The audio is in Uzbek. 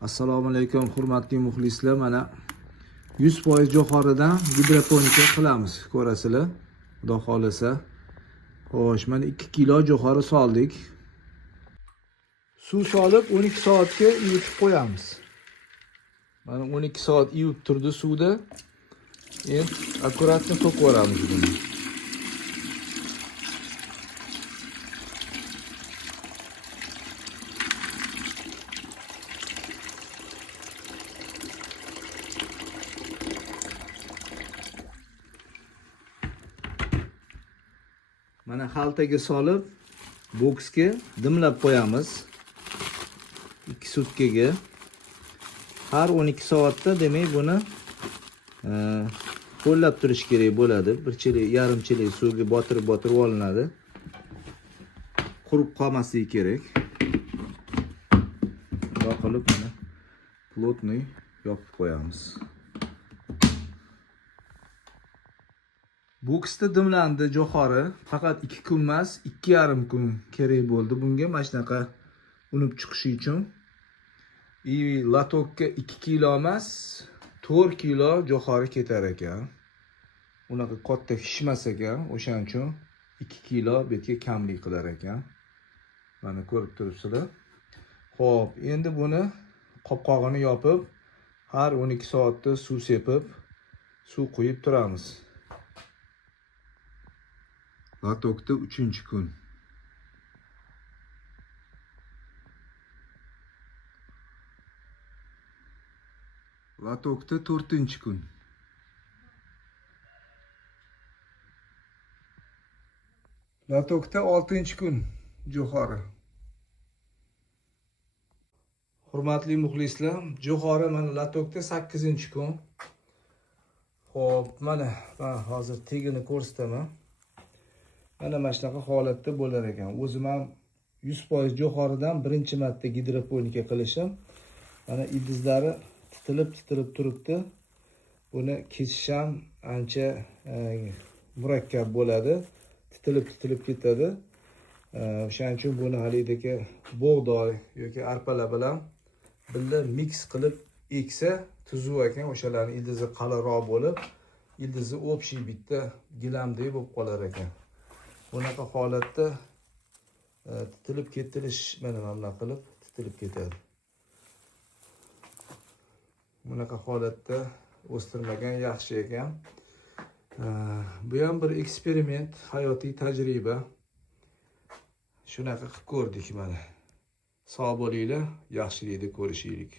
Assalomu alaykum hurmatli muxlislar. Mana 100% jo'xoridan gidroponika qilamiz. Ko'rasizlar. Xudo xolasa. Xo'sh, mana 2 kilo jo'xori soldik. Suv solib 12 soatga yuvib qo'yamiz. Mana 12 soat yuvib turdi suvda. Endi akkuratni to'kib yuboramiz buni. Mana xaltaga solib, boksga dimlab qo'yamiz. 2 sutkaga. Har 12 soatda demak buni qo'llab turish kerak bo'ladi. 1 chelik, yarim chelik suvga botirib olinadi. Qurib qolmasligi kerak. Bunday qilib mana plotniy yopib qo'yamiz. Boksda dimlandi jo'xori. Faqat 2 kun emas, 2,5 kun kerak bo'ldi bunga mana shunaqa unib chiqishi uchun. Latokka 2 kilo emas, 4 kilo jo'xori ketar ekan. Unaqa katta pishmas ekan, o'shaning uchun 2 kilo betga kamlik qilar ekan. Mana ko'rib turibsizlar. Xo'p, endi buni qopqog'ini yopib, har 12 soatda suv sepib, suv quyib turamiz. Latokda 3-kun. Latokda 4-kun. Latokda 6-kun jo'xori. Hurmatli muxlislar, jo'xori mana latokda 8-kun. Xo'p, mana hozir tegini ko'rsataman. Mana shunaqa holatda bo'lar ekan. O'zim ham 100% jo'xoridan birinchi marta gidroponika qilishim. Mana ildizlari titilib turibdi. Buni kesish ham ancha murakkab bo'ladi. Titilib ketadi. O'shaning uchun buni halidagi bug'doy yoki arpalar bilan birga mix qilib eksa tuzuv ekan. O'shalarning ildizi qalinroq bo'lib, ildizi общий bitta gilamdek bo'lib qolar ekan. Bunaqa holatda titilib ketilish mana bunday qilib titilib ketadi. Bunaqa holatda o'stirmagan yaxshi ekan. Bu ham bir eksperiment, hayotiy tajriba. Shunaqa qilib ko'rdik mana. Sog' bo'linglar, yaxshilikni ko'rishaylik.